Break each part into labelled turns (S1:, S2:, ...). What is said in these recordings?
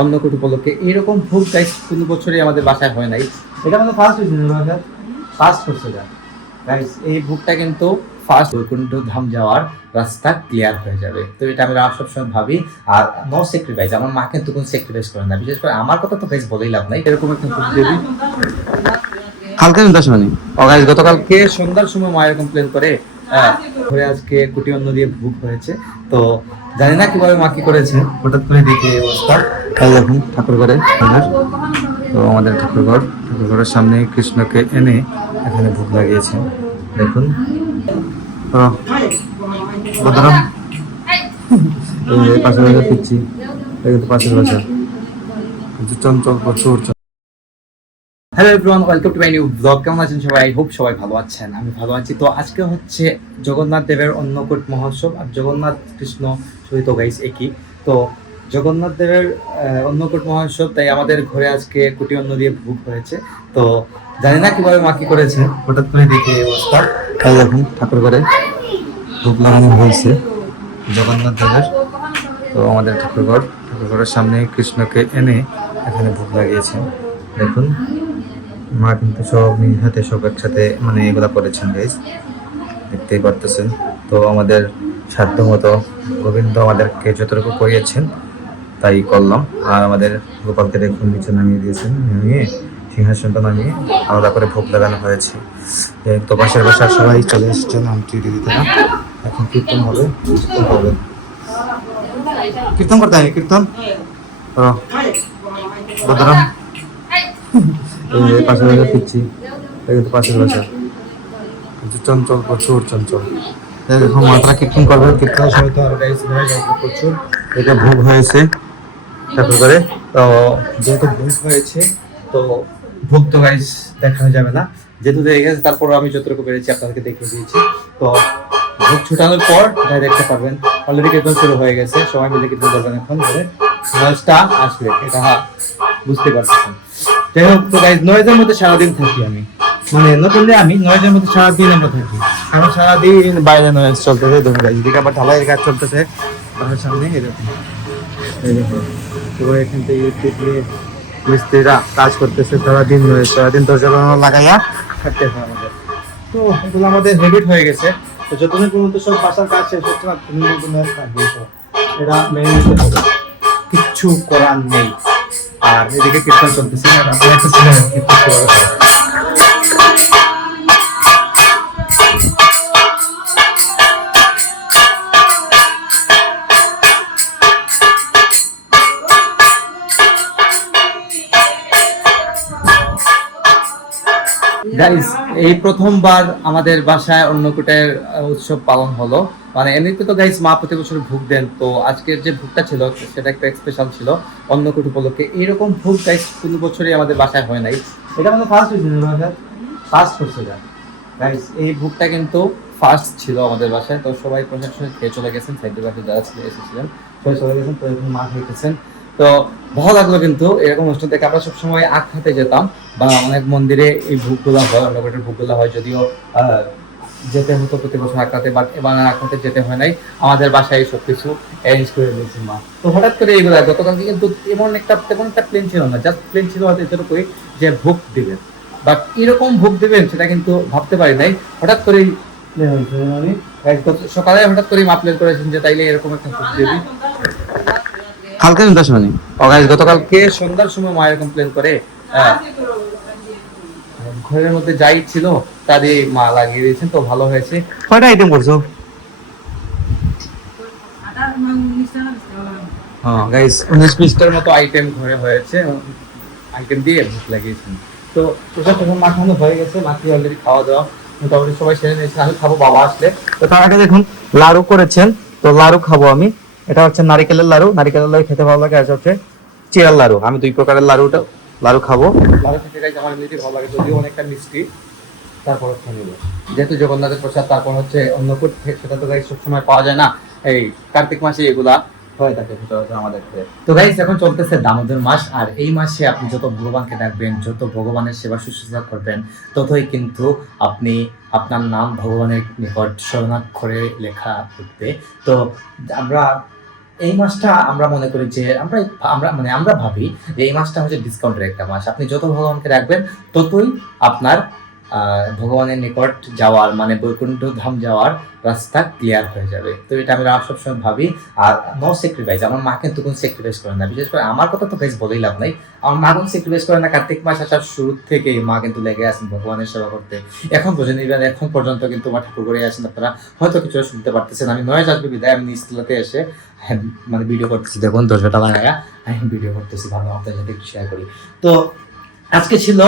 S1: অন্নকূট উপলক্ষে। এরকম ভোগ গাইস কোনো বছরই আমাদের বাসায় হয় নাই। এটা আমাদের ফার্স্ট হয়েছে ফার্স্ট হচ্ছে গাইস এই ভোগটা কিন্তু ফার্স্ট বৈকুণ্ঠ ধাম যাওয়ার রাস্তা ক্লিয়ার হয়ে যাবে। তো এটা আমরা সবসময় ভাবি। আর নো স্যাক্রিফাইস আমার মা কিন্তু কোনো স্যাক্রিফাইস করে না। বিশেষ করে আমার কথা তো বেশ বলেই লাভ নাই। এরকম একটা দেবী কালকে সময় ও গাইস গতকালকে সন্ধ্যার সময় মায়ের কমপ্লেন করে। ঘরে আজকে কুটি অন্ন দিয়ে ভোগ হয়েছে। তো জানি না কীভাবে মা কি করেছে, হঠাৎ করে দেখি অবস্থা। দেখুন ঠাকুর ঘরে তো আমাদের ঠাকুর ঘর ঠাকুর ঘরের সামনে কৃষ্ণকে এনে এখানে ভোগ লাগিয়েছে। দেখুন। তো পাশের বাসা ফিরছি। পাশের বাসা চঞ্চল প্রচুর। Hello everyone welcome to my new vlog কেমন আছেন সবাই? হোপ সবাই ভালো আছেন। আমি ভালো আছি। তো আজকে হচ্ছে জগন্নাথ দেবের অন্নকূট মহোৎসব আর জগন্নাথ কৃষ্ণ সহিত গাইস একই। তো জগন্নাথ দেবের অন্নকূট মহোৎসব, তাই আমাদের ঘরে আজকে কুটি অন্ন দিয়ে ভোগ হয়েছে। তো জানি না কীভাবে মা কি করেছে, হঠাৎ করে দেখি অবস্থা। তাই দেখুন, ঠাকুর ঘরে ভোগ লাগানো হয়েছে জগন্নাথ দেবের। তো আমাদের ঠাকুর ঘর ঠাকুর ঘরের সামনে কৃষ্ণকে এনে এখানে ভোগ লাগিয়েছে। দেখুন। মা কিন্তু সব নিজ হাতে, সব একসাথে মানে এগুলা করেছেন গাইজ দেখতেই পারতেছেন। তো আমাদের সাধ্য মতো গোবিন্দ আমাদেরকে যতটুকু করিয়েছেন, তাই করলাম। আর আমাদের গোপালকে দেখুন, নিচে নামিয়ে দিয়েছেন, নামিয়ে সিংহাসনটা নামিয়ে আলাদা করে ভোগ লাগানো হয়েছে। তো পাশের বাসার সবাই চলে এসেছেন আমটি দিতে না এখন কীর্তন হবে কীর্তন হবে কীর্তন করতে হয়, কীর্তন? ও এই পাশের ফিরছি। এই কিন্তু পাশের কিন্তু চঞ্চল, প্রচুর চঞ্চল। দেখো, মাত্রা কীর্তন করবে, কীর্তনের সময় তো আরও গাইস প্রচুর। এটা ভোগ হয়েছে তারপর করে তো যেহেতু ভোগ হয়েছে, তো ভোগ তো গাইস দেখানো যাবে না। যেহেতু দেখে গেছে, তারপর আমি যতটুকু পেরেছি আপনাদেরকে দেখিয়ে দিয়েছি। তো ভোগ ছুটানোর পর যা দেখতে পারবেন। অলরেডি কীর্তন শুরু হয়ে গেছে, সবাই মিলে কীর্তন করবেন এখন, ধরে। নয়েজটা আসবে, এটা বুঝতে পারছেন। যাই হোক, তো গাইজ মধ্যে সারাদিন থাকি আমি। মানে নতুন আমি নয়েজের মধ্যে সারাদিন আমরা থাকি। কারণ সারাদিন বাইরে নয়েজ চলতেছে দেখুন গাইজ এদিকে আবার ঢালাইয়ের কাজ চলতেছে। বাসার সামনে দেখুন। তো এখান থেকে কাজ করতেছে, সারাদিন সারাদিন দরজা আমাদের। তো এগুলো আমাদের হয়ে গেছে। তো সব না তুমি কিচ্ছু করার নেই। আর এদিকে কীর্তন চলতেছে আর আপনারা একটা ছিলেন কীর্তন এই প্রথমবার আমাদের বাসায় অন্নকূটের উৎসব পালন হলো। মানে এমনিতে তো গাইস মা প্রতি বছর ভোগ দেন, তো আজকের যে ভোগটা ছিল, সেটা একটা স্পেশাল ছিল অন্নকূট উপলক্ষে। এইরকম ভোগ গাইস কোনো বছরই আমাদের বাসায় হয় নাই। এটা আমাদের ফার্স্ট হয়েছে ফার্স্ট হচ্ছে গাইস এই ভোগটা কিন্তু ফার্স্ট ছিল আমাদের বাসায়। তো সবাই প্রশাসনে খেয়ে চলে গেছেন সাইডের বাসায় যারা ছিল, এসেছিলেন। সবাই চলে গেছেন, তো এখন মা খাইতেছেন তো ভালো লাগল কিন্তু এরকম অনুষ্ঠান থেকে আমরা সবসময় আখ খাতে যেতাম বা অনেক মন্দিরে এই ভোগগুলো হয় অন্য অন্নকূটের ভোগগুলো হয় যদিও যেতে হতো প্রতি বছর আঁকাতে বাট এবার আঁকাতে যেতে হয় নাই। আমাদের বাসায় সব কিছু অ্যারেঞ্জ করে দিয়েছে মা। তো হঠাৎ করে এইগুলো গতকালকে কিন্তু এমন একটা তেমন একটা প্লেন ছিল না জাস্ট প্লেন ছিল হয়তো এতটুকুই যে ভোগ দিবেন। বাট এরকম ভোগ দিবেন সেটা কিন্তু ভাবতে পারি নাই। হঠাৎ করেই হয়েছে, মানে একদম সকালে হঠাৎ করেই মা প্লেন করেছেন যে তাইলে এরকম একটা ভোগ দিবি। কালকে সন্ধ্যার সময় ও গাইজ গতকালকে সন্ধ্যার সময় মা এরকম প্লেন করে ঘরের মধ্যে যাই ছিল তা দিয়ে মা লাগিয়ে দিয়েছেন তো ভালো হয়েছে। কয়টা আইটেম করছ? হ্যাঁ গাইজ উনিশ বিশটার মতো আইটেম ঘরে হয়েছে আইটেম দিয়ে ভোগ লাগিয়েছেন। তো প্রসাদ তখন মাখানো হয়ে গেছে মাখি অলরেডি খাওয়া দাওয়া মোটামুটি সবাই সেরে নিয়েছে আমি খাব বাবা আসলে। তো তার আগে দেখুন লাড়ু করেছেন তো লাড়ু খাব আমি। এটা হচ্ছে নারিকেলের লাড়ু। নারিকেলের লাড়ু খেতে ভালো লাগে, আর হচ্ছে চিরার লাড়ু। আমি দুই প্রকারের লাড়ুটা, লাড়ু খাব। লাড়ু খেতে আমার এমনিতেই ভালো লাগে, যদিও অনেকটা মিষ্টি। তারপর হচ্ছে নিব। যেহেতু জগন্নাথের প্রসাদ, তারপর হচ্ছে অন্নকূট সেটা তো গাইজ সবসময় পাওয়া যায় না। এই কার্তিক মাসে এগুলা। থাকে সচরাচর আমাদের ক্ষেত্রে। তো গাইজ এখন চলতেছে দামোদর মাস, আর এই মাসে আপনি যত ভগবানকে ডাকবেন, যত ভগবানের সেবা শুশ্রূষা করবেন, ততই কিন্তু আপনি আপনার নাম ভগবানের নিকট স্মরণাক্ষরে লেখা উঠবে তো আমরা এই মাসটা আমরা মনে করি যে আমরা আমরা মানে আমরা ভাবি যে এই মাসটা হচ্ছে ডিসকাউন্টের একটা মাস আপনি যত ভগবানকে রাখবেন ততই আপনার ভগবানের নিকট যাওয়ার মানে বৈকুণ্ঠ ধাম যাওয়ার রাস্তা ক্লিয়ার হয়ে যাবে। তো এটা আমরা সবসময় ভাবি আর নো স্যাক্রিফাইস আমার মা কিন্তু কোনো স্যাক্রিফাইস করে না। বিশেষ করে আমার কথা তো বেশ বলেই লাভ নাই। আমার মা কোনো স্যাক্রিফাইস করে না কার্তিক মাস আসার শুরু থেকে মা কিন্তু লেগে আছেন ভগবানের সেবা করতে। এখন পর্যন্ত even এখন পর্যন্ত কিন্তু আমার ঠাকুর করে আছেন আপনারা হয়তো কিছু শুনতে পারতেছেন। আমি নয় আসবে বিদায় আমি নিচতলাতে এসে হ্যাঁ, মানে ভিডিও করতেছি। দেখুন দরজাটা লাগায়া আমি ভিডিও করতেছি ভালো আপনাদের সাথে শেয়ার করি। তো আজকে ছিল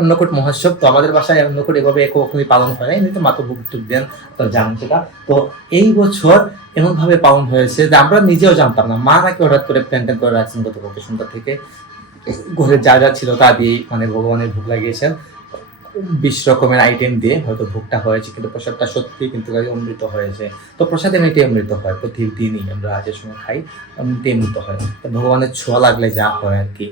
S1: অন্নকূট মহোৎসব, তো আমাদের বাসায় অন্নকূট এভাবে কখনোই পালন হয় না মাত্র বুক টুক দেন তো জানেন সেটা। তো এই বছর এমন ভাবে পালন হয়েছে যে আমরা নিজেও জানতাম না, মা নাকি হঠাৎ করে প্ল্যান ট্যান করে রাখছেন গত গতকালকে সন্ধ্যা থেকে। ঘরে যা যা ছিল তা দিয়ে মানে ভগবানের ভোগ লাগিয়েছেন। বিশ রকমের আইটেম দিয়ে হয়তো ভোগটা হয়েছে, কিন্তু প্রসাদটা সত্যি কিন্তু অমৃত হয়েছে। তো প্রসাদ এমনিতে অমৃত হয়, প্রতিদিনই আমরা যে সময় খাই এমনিতে অমৃত হয়। তো ভগবানের ছোঁয়া লাগলে যা হয় আর কি।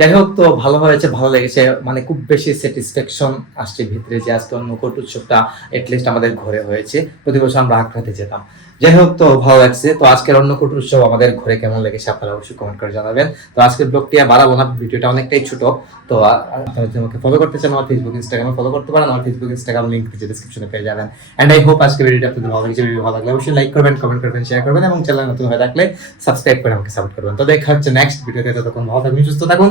S1: যাই হোক তো, ভালো হয়েছে, ভালো লেগেছে। মানে খুব বেশি স্যাটিসফ্যাকশন আসছে ভিতরে যে আজকে অন্নকূট উৎসবটা এটলিস্ট আমাদের ঘরে হয়েছে। প্রতি বছর আমরা আগ্রাতে যেতাম। যাই হোক তো, ভালো লাগছে। তো আজকের অন্নকূট উৎসব আমাদের ঘরে কেমন লেগেছে আপনারা অবশ্যই কমেন্ট করে জানাবেন। তো আজকের ব্লগটি আর বাড়াবো না, ভিডিওটা অনেকটাই ছোট। তো আপনারা যদি আমাকে ফলো করতে চান, আমার ফেসবুক ইনস্টাগ্রামে ফলো করতে পারেন। আমার ফেসবুক ইনস্টাগ্রাম লিঙ্ক নিচে ডিসক্রিপশনে পেয়ে যাবেন। এন্ড আই হোপ আজকে ভিডিওটা আপনাদের ভালো লেগেছে। ভিডিও ভালো লাগলে অবশ্যই লাইক করবেন কমেন্ট করবেন শেয়ার করবেন এবং চ্যানেল নতুন হয়ে থাকলে সাবস্ক্রাইব করে আমাকে সাপোর্ট করবেন। তো দেখা হচ্ছে নেক্সট ভিডিওতে ততক্ষণ ভালো থাকুন সুস্থ থাকুন।